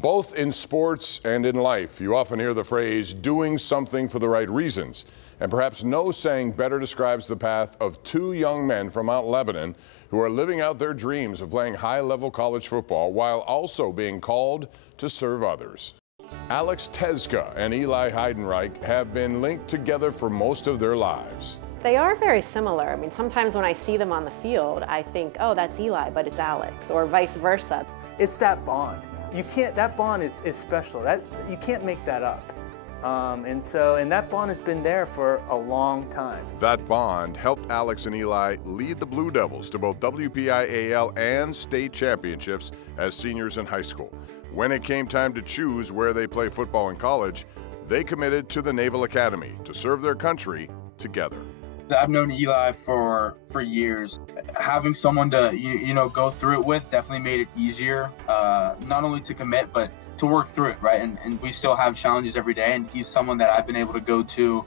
Both in sports and in life, you often hear the phrase, doing something for the right reasons. And perhaps no saying better describes the path of two young men from Mount Lebanon who are living out their dreams of playing high-level college football while also being called to serve others. Alex Tecza and Eli Heidenreich have been linked together for most of their lives. They are very similar. I mean, sometimes when I see them on the field, I think, oh, that's Eli, but it's Alex, or vice versa. It's that bond. That bond is special. You can't make that up. And that bond has been there for a long time. That bond helped Alex and Eli lead the Blue Devils to both WPIAL and state championships as seniors in high school. When it came time to choose where they play football in college, they committed to the Naval Academy to serve their country together. I've known Eli for years. Having someone to go through it with definitely made it easier, not only to commit, but to work through it, right? And we still have challenges every day, and he's someone that I've been able to go to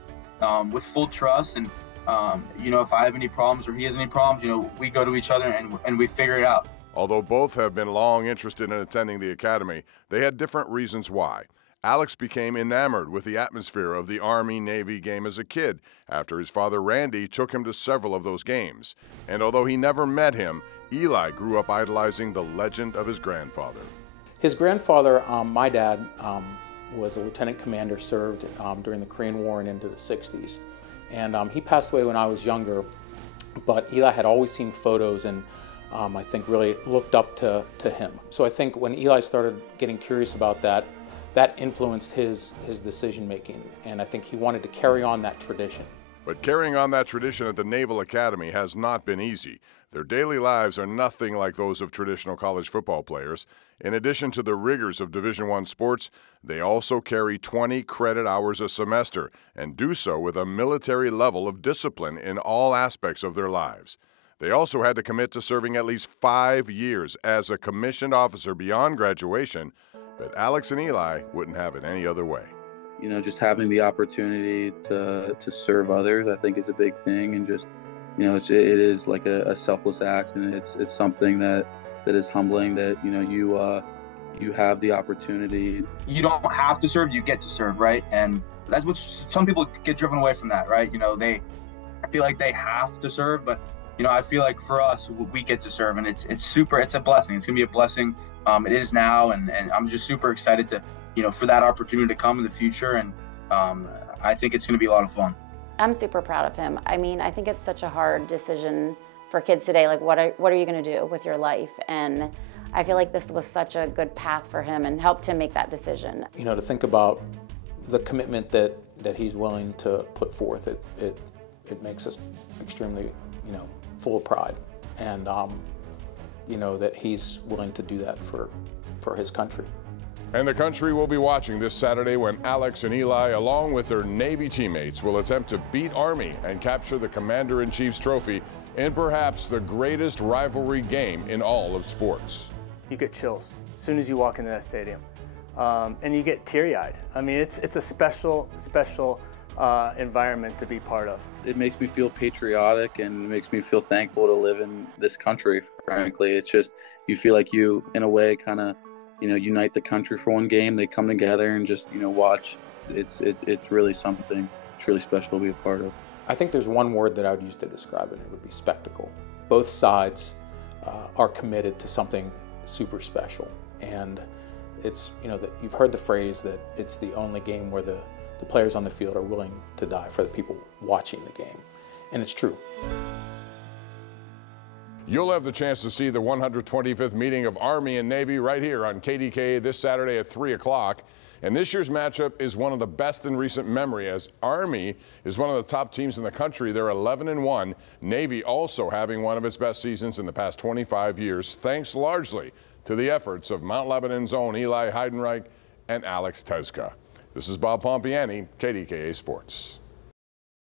with full trust. And if I have any problems or he has any problems, we go to each other and we figure it out. Although both have been long interested in attending the academy, they had different reasons why. Alex became enamored with the atmosphere of the Army-Navy game as a kid after his father Randy took him to several of those games. And although he never met him, Eli grew up idolizing the legend of his grandfather. His grandfather, my dad, was a lieutenant commander, served during the Korean War and into the 60s. And he passed away when I was younger, but Eli had always seen photos and I think really looked up to him. So I think when Eli started getting curious about that influenced his decision making, and I think he wanted to carry on that tradition. But carrying on that tradition at the Naval Academy has not been easy. Their daily lives are nothing like those of traditional college football players. In addition to the rigors of Division I sports, they also carry 20 credit hours a semester and do so with a military level of discipline in all aspects of their lives. They also had to commit to serving at least 5 years as a commissioned officer beyond graduation, but Alex and Eli wouldn't have it any other way. Just having the opportunity to serve others, I think, is a big thing, and just, it is like a selfless act, and it's something that is humbling that, you have the opportunity. You don't have to serve, you get to serve, right? And that's what some people get driven away from that, right? I feel like they have to serve, but, I feel like for us, we get to serve, and it's a blessing. It's gonna be a blessing. It is now, and I'm just super excited to, for that opportunity to come in the future, and I think it's going to be a lot of fun. I'm super proud of him. I mean, I think it's such a hard decision for kids today, like what are you going to do with your life? And I feel like this was such a good path for him and helped him make that decision. To think about the commitment that he's willing to put forth, it makes us extremely, full of pride. And that he's willing to do that for his country. And the country will be watching this Saturday when Alex and Eli, along with their Navy teammates, will attempt to beat Army and capture the Commander-in-Chief's trophy in perhaps the greatest rivalry game in all of sports. You get chills as soon as you walk into that stadium, and you get teary-eyed. I mean, it's a special environment to be part of. It makes me feel patriotic, and it makes me feel thankful to live in this country, frankly. It's just, you feel like you, in a way, kind of, unite the country for one game. They come together and just, watch. It's really something. It's really special to be a part of. I think there's one word that I would use to describe it. It would be spectacle. Both sides are committed to something super special. And it's, that you've heard the phrase that it's the only game where the players on the field are willing to die for the people watching the game. And it's true. You'll have the chance to see the 125th meeting of Army and Navy right here on KDKA this Saturday at 3 o'clock. And this year's matchup is one of the best in recent memory, as Army is one of the top teams in the country. They're 11-1. Navy also having one of its best seasons in the past 25 years, thanks largely to the efforts of Mount Lebanon's own Eli Heidenreich and Alex Tecza. This is Bob Pompiani, KDKA Sports.